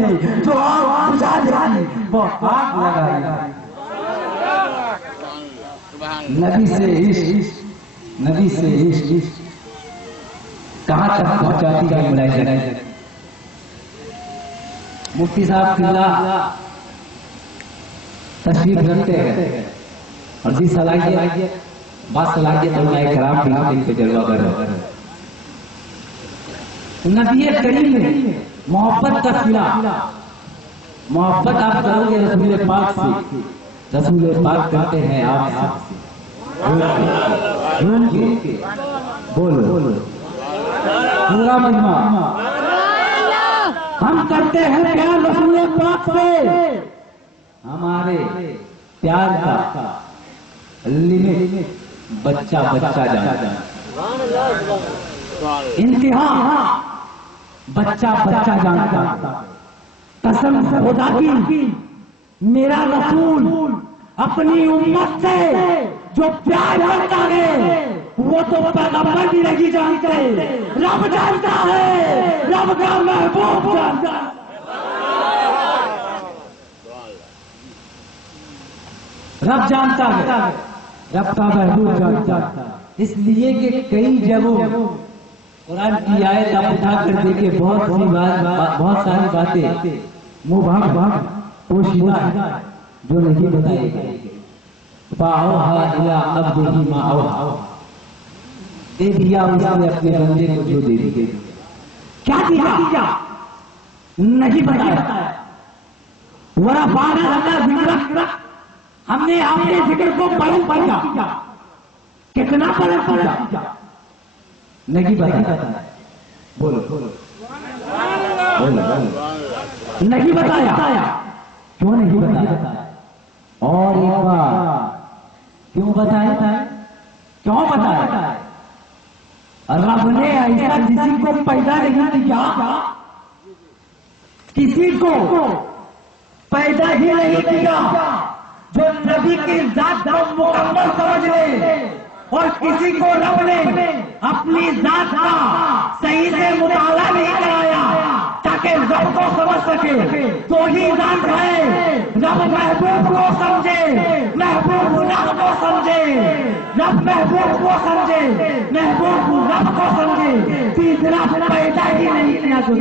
سے جو آگ بجھا دیتی وہ آگ لگائی۔ نبی سے عشق، نبی سے عشق کہاں تک پہنچاتی ہے ملائکہ۔ مفتی صاحب قبلہ تشریف رکھتے ہیں اور جس صلاحیت بات صلاحیت علماء کرام بھی ان پہ جلوہ گر۔ نبی کریم نے محبت کا صلہ، محبت آپ کرو گے رسول پاک سے، رسول پاک کرتے ہیں آپ سے۔ بولو پورا مجمع ہم کرتے ہیں پیار رسول پاک سے، ہمارے پیار کا لمٹ بچہ بچہ جانا، انتہا بچہ بچہ جانتا۔ قسم خدا کی میرا رسول اپنی امت سے جو پیار کرتا ہے وہ تو پیغمبر بھی نہیں جانتے، رب جانتا ہے، رب کا محبوب جانتا ہے۔ رب جانتا ہے، رب کا محبوب جانتا ہے۔ اس لیے کہ کئی جگہوں قرآن کی آیت آپ اٹھا کر دیکھیں، بہت ساری باتیں مبہم پوشیدہ ہے جو نہیں بتائی گئی۔ فَأَوْحَىٰ إِلَىٰ عَبْدِهِ مَا أَوْحَىٰ، دے دیا اس نے اپنے بندے کو جو دے دیا۔ کیا دیا نہیں بتایا۔ وَرَفَعْنَا لَكَ ذِكْرَكَ، ہم نے اپنے ذکر کو بلند کیا۔ کتنا بلند کیا نہیں بتایا۔ بولو نہیں بتایا۔ کیوں نہیں بتایا؟ اور ایک بار کیوں بتایا؟ کیوں بتایا؟ رب نے ایسا کسی کو پیدا نہیں کیا، کسی کو پیدا ہی نہیں کیا جو نبی کی ذات کو مکمل سمجھ لے، اور کسی کو رب نے اپنی ذات کا صحیح سے مطالعہ نہیں کرایا تاکہ رب کو سمجھ سکے۔ تو ہی ذات ہے، رب محبوب کو سمجھے، محبوب رب کو سمجھے، رب محبوب کو سمجھے، محبوب رب کو سمجھے۔ تیسرا پیدا ہی نہیں کیا جو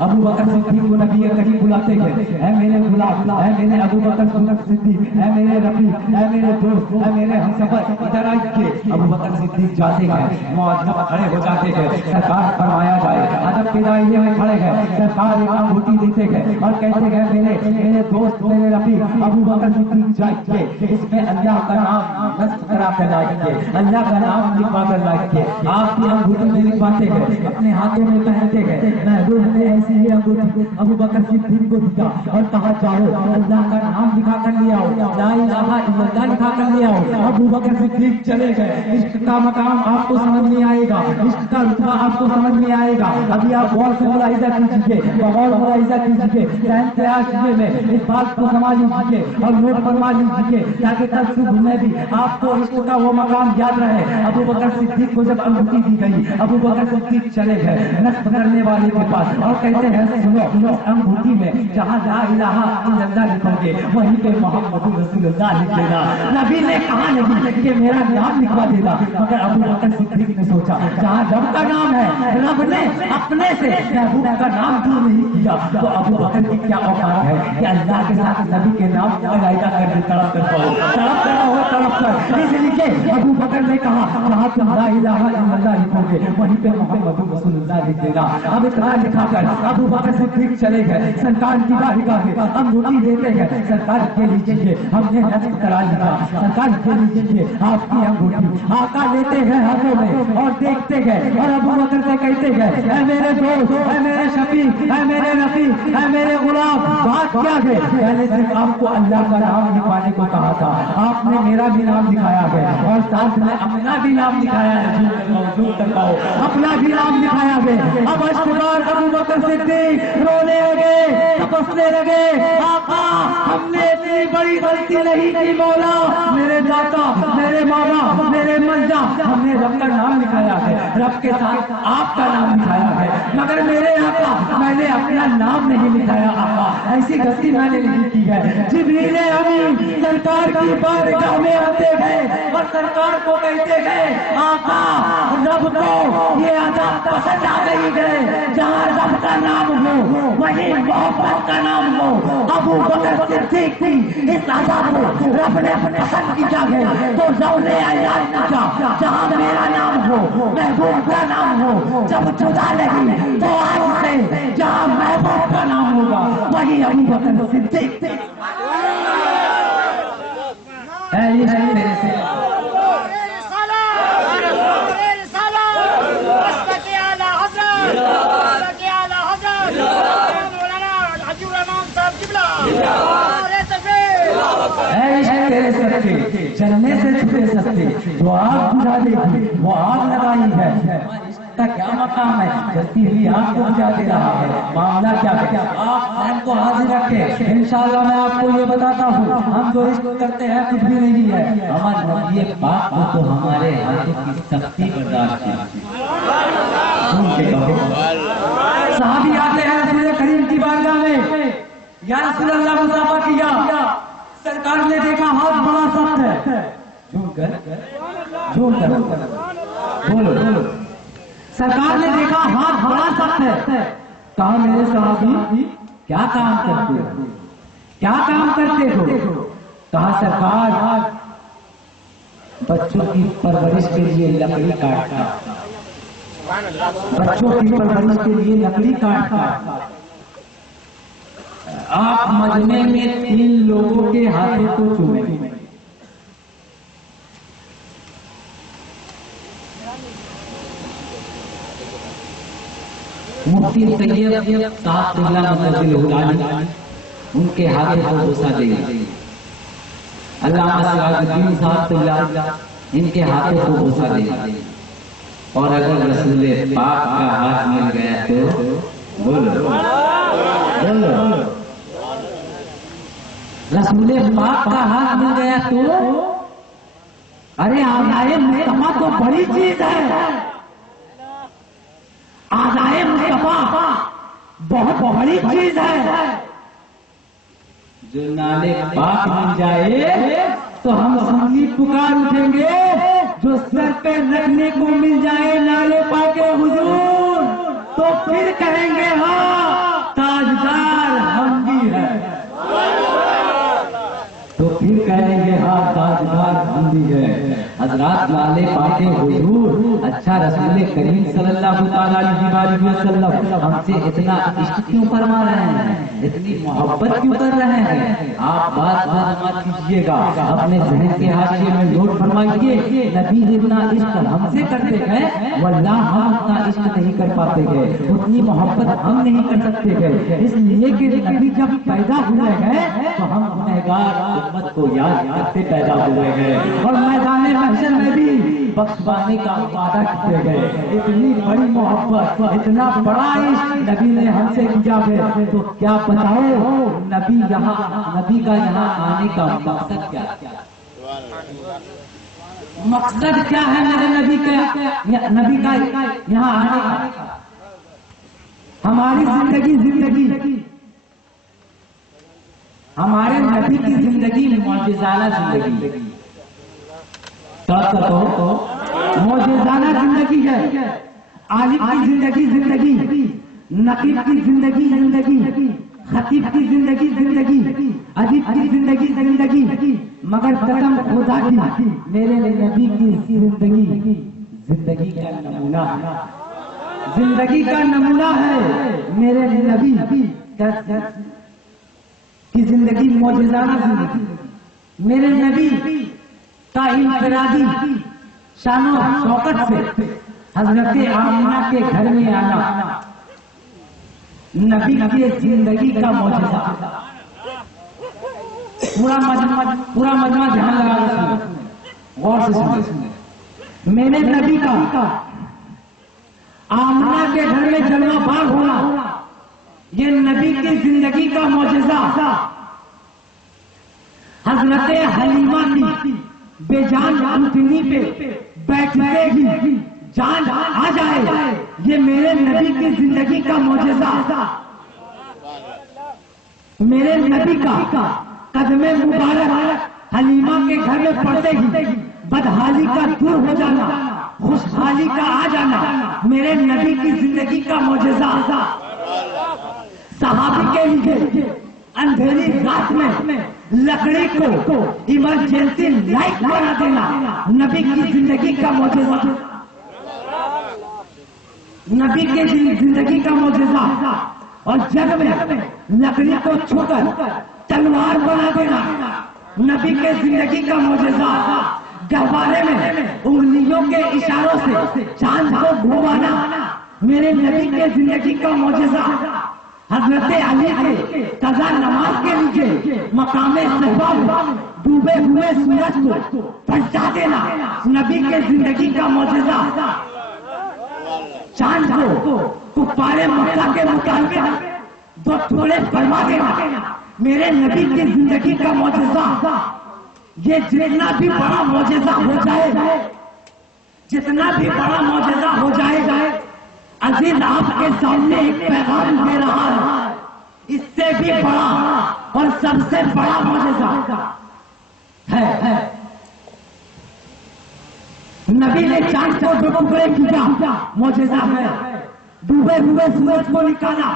ابو بکر صدیق کو نبی کریم بلاتے ہیں، اے میرے غلام، اے میرے ابو بکر صدیق، اے میرے رفیق، اے میرے دوست، اے میرے ہمسفر، ادھر آئیے۔ ابو بکر صدیق جاتے ہیں، معذب کھڑے ہو جاتے ہیں، سرکار فرمایا جائے، ادب پیدائیے میں کھڑے ہیں، سرکار ایک انگوٹھی دیتے ہیں اور کہتے ہیں میرے دوست، میرے رفیق ابو بکر صدیق جائیے، اس میں اللہ کا نام نصب کرا کر لائیے، اللہ کا نام لکھوا کر لائیے۔ آپ کی انگوٹھی میں لکھواتے ہیں، اپنے ہاتھوں میں پہنتے ہیں۔ محبوب نے ایسی ہی انگوٹھی ابو بکر صدیق کو دیا اور کہا جاؤ اللہ کا نام لکھا کر لے آؤ، لا الہ الا اللہ لکھا کر لے آؤ۔ ابو بکر صدیق چلے گئے۔ عشق کا مقام آپ کو سمجھ میں آئے گا، عشق کا رتبہ آپ کو سمجھ میں آئے گا۔ ابھی آپ غور سے ملاحظہ کیجیے، غور ملاحظہ کیجیے، تیاشیے میں اس بات کو سمجھ لیجیے اور نوٹ فرما لیجیے تاکہ کل صبح میں بھی آپ کو عشق کا وہ مقام یاد رہے۔ ابو بکر صدیق کو جب انگوٹھی دی گئی، ابو بکر صدیق چلے گئے نصب کرنے والے کے پاس اور کہتے ہیں سنو، اس انگوٹھی میں جہاں لا الہ الا اللہ لکھو گے وہیں پہ محمد رسول اللہ لکھ دینا۔ نبی نے کہا نہیں کہ میرا نام لکھوا دے گا، مگر ابو بکر صدیق نے سوچا جہاں رب کا نام ہے، رب نے اپنے سے محبوب کا نام دور نہیں کیا، تو ابو بکر کی کیا اوقات ہے کہ اللہ کے ساتھ نبی کے نام کو علیحدہ کر دے، تڑپ کر پاؤ، تڑپ کر ہو، تڑپ کر۔ اس لیے ابو بکر نے کہا جہاں تم لا الہ الا اللہ لکھو گے وہیں پہ محمد رسول اللہ لکھ دینا۔ اب اتنا لکھا کر ابو بکر صدیق چلے گئے، سرکار کی بارگاہ میں انگوٹھی دیتے ہیں، سرکار کے لیجیے ہم نے نصب کرا لیا، سرکار کے لیجیے آپ کی انگوٹھی۔ آقا لیتے ہیں ہاتھوں میں اور دیکھتے گئے اور ابو بکر سے کہتے گئے اے میرے دوست، اے میرے شفیق، اے میرے رفیق، اے میرے غلام، بات کیا ہے؟ میں نے صرف آپ کو اللہ کا نام لکھوانے کو کہا تھا، آپ نے میرا بھی نام لکھایا ہے اور ساتھ میں اپنا بھی نام لکھایا ہے، اپنا بھی نام لکھایا ہے۔ اب اشتبار ابو بکر صدیق رونے لگے، تپسنے لگے، آقا ہم نے اتنی بڑی غلطی نہیں کی مولا، میرے داتا، میرے ماما، میرے منجا، ہم نے رب کا نام لکھایا ہے، رب کے ساتھ آپ کا نام لکھایا ہے، مگر میرے آقا میں نے اپنا نام نہیں لکھایا، آقا ایسی غلطی میں نے نہیں کی ہے۔ جبریل امین سرکار کی بارگاہ میں آتے گئے اور سرکار کو کہتے گئے آقا رب کو یہ عذاب پسند آ گئی ہے، جہاں رب کا نام ہو وہیں محبت کا نام ہو۔ ابو بکر صدیق کی اس عذاب کو رب نے پسند کیا ہے تو رب نے اعلان کیا جہاں میرا نام ہو، محبوب کا نام ہو، جب جدا لگی تو آج سے جہاں محبوب کا نام ہوگا وہی ابو بکر صدیق ہے۔ میرے سے چلنے سے چھپے سکتے جو آگ بجھا دے گی وہ آگ لگائی ہے، اس کا کیا مقام ہے، جلتی ہوئی آگ کو بجھا دے رہا ہے، معاملہ کیا ہے؟ آپ ذہن کو حاضر رکھیں، انشاءاللہ میں آپ کو یہ بتاتا ہوں ہم جو عشق کرتے ہیں کچھ بھی نہیں ہے، ہمارے نبی پاک کو تو ہمارے ہاتھوں کی سختی برداشت ہے۔ صحابی آتے ہیں رسول کریم کی بارگاہ میں، یا رسول اللہ مصافحہ کیا، سرکار نے دیکھا ہاتھ بڑا سخت ہے، بولو سرکار نے دیکھا ہاتھ بڑا سخت ہے، کہا میرے صحابی کیا کام کرتے ہو، کیا کام کرتے ہو؟ کہا سرکار بچوں کی پرورش کے لیے لکڑی کاٹتا، بچوں کی پرورش کے لیے لکڑی کاٹتا۔ آپ مجمع میں 3 لوگوں کے ہاتھوں کو چومیں، مفتی طیب صاحب قبلہ مدد العلی ان کے ہاتھوں کو بوسہ دیں، علامہ سراج الدین صاحب قبلہ ان کے ہاتھوں کو بوسہ دیں، اور اگر رسول پاک کا ہاتھ مل گیا تو بولو رسول پاک کا ہاتھ مل گیا تو ارے آزائے مصطفیٰ تو بڑی چیز ہے، آزائے مصطفیٰ بہت بڑی چیز ہے، جو نالے پاک مل جائے تو ہم سنگی پکار اٹھیں گے، جو سر پہ رکھنے کو مل جائے نالے پاک حضور تو پھر کہیں گے ہاں تاجدار ہم بھی ہے، تو پھر کہیں گے ہاں تاجدار ہم بھی ہے۔ حضرات نالے پاک حضور اچھا رسول کریم صلی اللہ علیہ وسلم ہم سے اتنا عشق کیوں فرما رہے ہیں، اتنی محبت کیوں کر رہے ہیں؟ آپ بات مت کیجیے گا، اپنے ذہن کے حاشیے میں نوٹ فرمائیے، نبی اتنا عشق ہم سے کرتے گئے واللہ ہم اتنا عشق نہیں کر پاتے گئے، اتنی محبت ہم نہیں کر سکتے گئے، اس لیے کہ نبی جب پیدا ہوئے گئے تو ہم گنہگار امت کو یاد کرتے پیدا ہوئے گئے، اور میدان محشر میں بھی بخشوانے کا وعدہ کیے گئے۔ اتنی بڑی محبت، اتنا بڑا عشق نبی نے ہم سے کیا ہے، تو کیا بتاؤ نبی کا یہاں آنے کا مقصد کیا ہے؟ مقصد کیا ہے میرے نبی کا یہاں آنے کا؟ ہماری زندگی ہمارے نبی کی زندگی معجزانہ زندگی، معجزانہ زندگی ہے، عالم کی زندگی، نقیب کی زندگی، خطیب کی زندگی، ادیب کی زندگی، مگر قسم خدا کی میرے نبی کی زندگی کا نمونہ ہے، زندگی کا نمونہ ہے میرے نبی کی زندگی، معجزانہ زندگی، میرے نبی کا انفرادی شان و شوکت سے حضرت آمنہ کے گھر میں آنا نبی کی زندگی کا معجزہ۔ پورا مجمع دھیان لگا کر غور سے سنیں، میرے نبی کا آمنہ کے گھر میں جلوہ باغ ہونا یہ نبی کی زندگی کا معجزہ. حضرت حلیمہ کی بے جان گھٹنی پہ بیٹھتے ہی جان آ جائے یہ میرے نبی کی زندگی کا معجزہ. میرے نبی کا قدم مبارک حلیمہ کے گھر میں پڑتے ہی بدحالی کا دور ہو جانا، خوشحالی کا آ جانا میرے نبی کی زندگی کا معجزہ. صحابی کے لیے اندھیری رات میں لکڑی کو ایمرجنسی لائٹ بنا دینا نبی کی زندگی کا معجزہ. نبی کی زندگی کا معجزہ. اور جگ میں لکڑی کو چھو کر تلوار بنا دینا نبی کے زندگی کا معجزہ. گہوارے میں انگلیوں کے اشاروں سے چاند کو گھمانا میرے نبی کے زندگی کا معجزہ. حضرت علی کے قضا نماز کے نیچے مقام صفا میں ڈوبے ہوئے سورج کو پلٹا دینا نبی کے زندگی کا معجزہ. چاند کو کفار مکہ کے مطابق دو ٹکڑے فرما دینا میرے نبی کی زندگی کا معجزہ. یہ جتنا بھی بڑا معجزہ ہو جائے، جتنا بھی بڑا معجزہ ہو جائے عزیز آپ کے سامنے ایک پیغام دے رہا ہے. اس سے بھی بڑا اور سب سے بڑا معجزہ ہے. نبی نے چاند کو دو ٹکڑے کیا معجزہ ہے. ڈوبے ہوئے سورج کو نکالا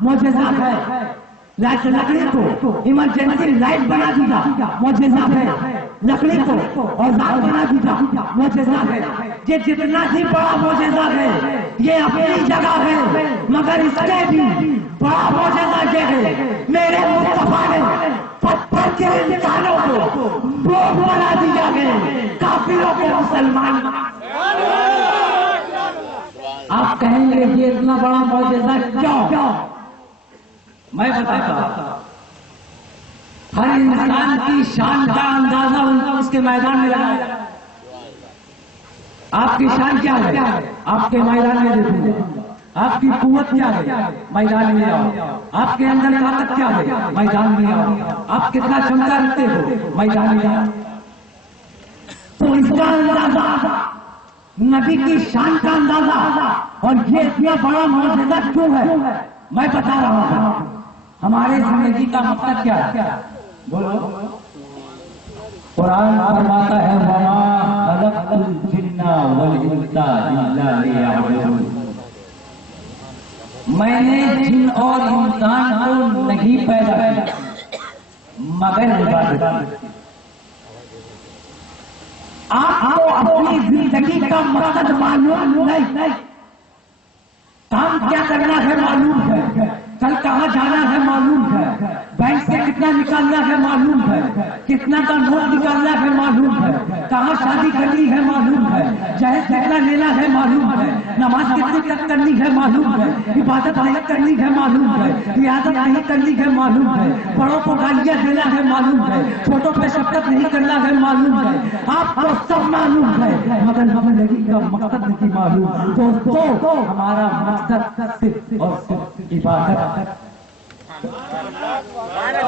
معجزہ ہے. لکڑی کو ایمرجنسی لائٹ بنا دیا معجزہ ہے. لکڑی کو اوزار بنا دیا معجزہ ہے. یہ جتنا ہی بڑا معجزہ ہے یہ اپنی جگہ ہے، مگر اس سے بھی بڑا معجزہ یہ ہے میرے مصطفیٰ نے پتھر کے انسانوں کو لوگ بنا دیا ہے، کافروں کو مسلمان. آپ کہیں گے یہ اتنا بڑا معجزہ کیوں؟ میں بتاتا ہوں. ہر انسان کی شان کا اندازہ اس کے میدان میں لگا. آپ کی شان کیا ہے آپ کے میدان میں دیکھیں. آپ کی قوت کیا ہے میدان میں آؤ. آپ کے اندر طاقت کیا ہے میدان میں آؤ. آپ کتنا چمکا رکھتے ہو میدان میں آؤ. تو اس کا اندازہ نبی کی شان کا اندازہ اور یہ اتنا بڑا معجزہ کیوں ہے میں بتا رہا ہوں. ہمارے زندگی کا مقصد کیا ہے بولو. قرآن فرماتا ہے وما خلقت الجن والانس الا ليعبدون. میں نے جن اور انسان کو نہیں پیدا کیا مگر عبادت. آپ کو اپنی زندگی کا مقصد معلوم نہیں، کام کیا کرنا ہے معلوم ہے، کل کہاں جانا ہے معلوم ہے، بینک سے کتنا نکالنا ہے معلوم ہے، کتنا کا نوٹ نکالنا ہے معلوم ہے، کہاں شادی کرنی ہے معلوم ہے، جہیز کتنا لینا ہے معلوم ہے، نماز کتنی تک کرنی ہے معلوم ہے، عبادت نہیں کرنی ہے معلوم ہے، ریاضت نہیں کرنی ہے معلوم ہے، بڑوں کو گالیاں دینا ہے معلوم ہے، چھوٹوں پہ شفقت نہیں کرنا ہے معلوم ہے. آپ کو سب معلوم ہے مگر زندگی کا مقصد نہیں معلوم. دوستو ہمارا مقصد صرف اور صرف عبادت.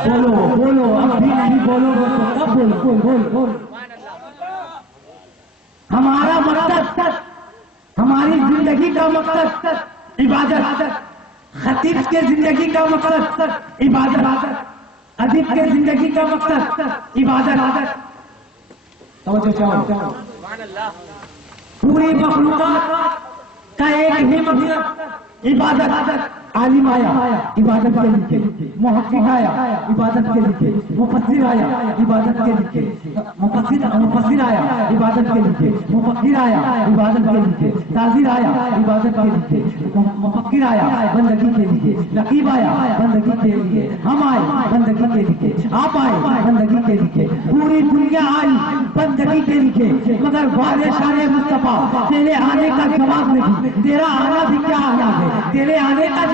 بولو بولو اب بھی نہیں بولو گے تو کب بول بول. ہمارا مقصد، ہماری زندگی کا مقصد عبادت. خطیب کے زندگی کا مقصد عبادت. ادیب کے زندگی کا مقصد عبادت. توجہ چاہو. پوری مخلوقات کا ایک ہی مقصد عبادت. عالم آیا عبادت کے لیے، محقق آیا عبادت کے لیے، مفسر آیا عبادت کے لیے، مفسر آیا عبادت کے لیے، مفکر آیا عبادت کے لیے، تاجر آیا عبادت کے لیے، مفکر آیا بندگی کے لیے، رقیب آیا بندگی کے لیے، ہم آئے بندگی کے لیے، آپ آئے بندگی کے لیے، پوری دنیا آئی بندگی کے لیے. مگر والے شان مصطفیٰ تیرے آنے کا جواب نہیں. تیرا آنا بھی کیا آنا ہے، تیرے آنے کا